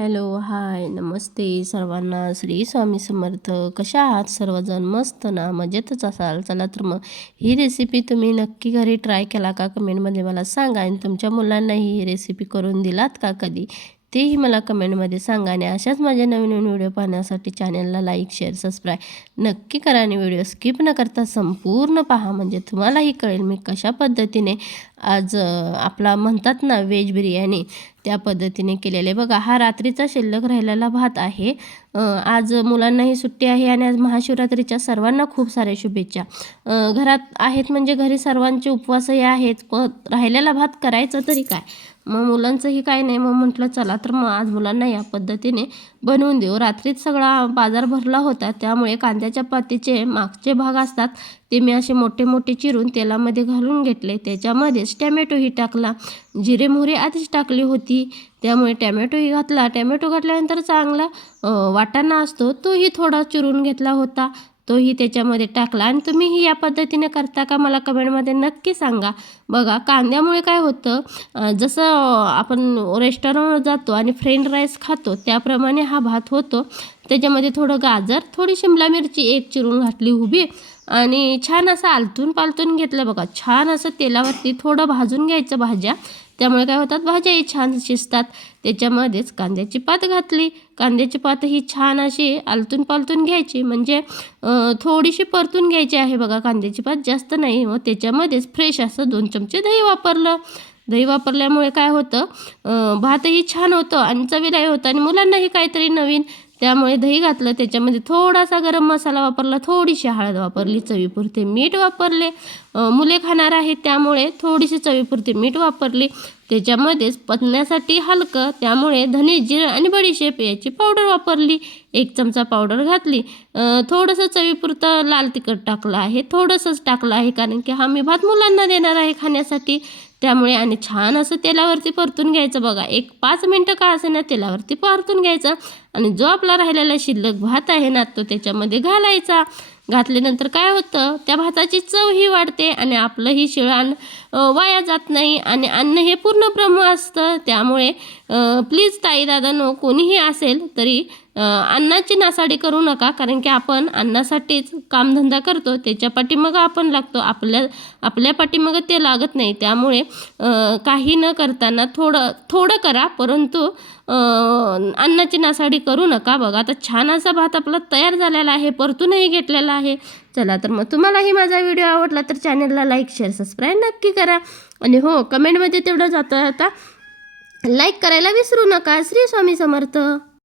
Hello, हाय, नमस्ते सर्वांना. श्री स्वामी समर्थ. कशा आहात सर्वजण? मस्त ना, मजेतच असाल. चला तर मग ही रेसिपी तुम्ही नक्की घरी ट्राय केला का? कमेंटमध्ये मला सांगा. आणि तुमच्या मुलांनाही ही रेसिपी करून दिलात का कधी? तेही मला कमेंटमध्ये सांगा. आणि अशाच माझ्या नवीन नवीन व्हिडिओ पाहण्यासाठी चॅनलला लाईक, शेअर, सबस्क्राईब नक्की करा. आणि व्हिडिओ स्किप न करता संपूर्ण पहा, म्हणजे तुम्हालाही कळेल मी कशा पद्धतीने आज आपला म्हणतात ना व्हेज बिर्याणी, त्या पद्धतीने केलेले. बघा, हा रात्रीचा शिल्लक राहिलेला भात आहे. आज मुलांनाही सुट्टी आहे आणि आज महाशिवरात्रीच्या सर्वांना खूप साऱ्या शुभेच्छा. घरात आहेत म्हणजे घरी सर्वांचे उपवासही आहेत, पण राहिलेला भात करायचं तरी काय. मग मुलांचंही काय नाही, मग म्हटलं चला तर मग आज मुलांना या पद्धतीने बनवून देऊ. रात्रीच सगळा बाजार भरला होता, त्यामुळे कांद्याच्या पातीचे मागचे भाग असतात ते मी असे मोठे मोठे चिरून तेलामध्ये घालून घेतले. त्याच्यामध्येच टॅमॅटोही टाकला. जिरे मोहरी आधीच टाकली होती, त्यामुळे टॅमॅटोही घातला. टॅमॅटो घातल्यानंतर चांगला वाटाणा असतो तोही थोडा चिरून घेतला होता, तोही त्याच्यामध्ये टाकला. आणि तुम्हीही या पद्धतीने करता का मला कमेंटमध्ये नक्की सांगा. बघा, कांद्यामुळे काय होतं, जसं आपण रेस्टॉरंटवर जातो आणि फ्रेंच राईस खातो त्याप्रमाणे हा भात होतो. त्याच्यामध्ये थोडं गाजर, थोडी शिमला मिरची एक चिरून घातली उभी आणि छान असं आलतून पालतून घेतलं. बघा, छान असं तेलावरती थोडं भाजून घ्यायचं भाज्या, त्यामुळे काय होतात भाज्याही छान शिजतात. त्याच्यामध्येच कांद्याची पात घातली. कांद्याची पात ही छान अशी आलतून पालतून घ्यायची, म्हणजे थोडीशी परतून घ्यायची आहे. बघा, कांद्याची पात जास्त नाही. मग त्याच्यामध्येच फ्रेश असं 2 चमचे दही वापरलं. दही वापरल्यामुळे काय होतं, भातही छान होतं आणि चवीलाही होतं आणि मुलांनाही काहीतरी नवीन, त्यामुळे दही घातलं. त्याच्यामध्ये थोडासा गरम मसाला वापरला, थोडीशी हळद वापरली, चवीपुरते मीठ वापरले. मुले खाणार आहेत त्यामुळे थोडीशी चवीपुरते मीठ वापरली. त्याच्यामध्येच पचण्यासाठी हलकं, त्यामुळे धने, जिरं आणि बडीशेप याची पावडर वापरली. 1 चमचा पावडर घातली. थोडंसं चवीपुरतं लाल तिखट टाकलं आहे, थोडंसंच टाकलं आहे, कारण की हा मी भात मुलांना देणार आहे खाण्यासाठी, त्यामुळे. आणि छान असं तेलावरती परतून घ्यायचं. बघा, 5 मिनटं का असेना तेलावरती परतून घ्यायचं. आणि जो आपला राहिलेला शिल्लक भात आहे ना, तो त्याच्यामध्ये घालायचा. घातल्यानंतर काय होतं, त्या भाताची चवही वाढते आणि आपलंही शिळं वाया जात नाही आणि अन्न हे पूर्ण ब्रह्म असतं. त्यामुळे प्लीज ताई दादांनो, कोणीही असेल तरी अन्नाची नासाडी करू नका, कारण की आपण अन्नासाठीच कामधंदा करतो, त्याच्या पाठीमागं आपण लागतो. आपल्या पाठीमागं ते लागत नाही. त्यामुळे काही न करताना थोडं थोडं करा, परंतु अन्नाची नासाडी करू नका. बघा, आता छान असा भात आपला तयार झालेला आहे, परतूनही घेतलेला आहे. चला तर मग तुम्हालाही माझा व्हिडिओ आवडला तर चॅनलला लाईक, शेअर, सबस्क्राईब नक्की करा. आणि हो, कमेंटमध्ये तेवढं जाता लाईक करायला विसरू नका. श्री स्वामी समर्थ.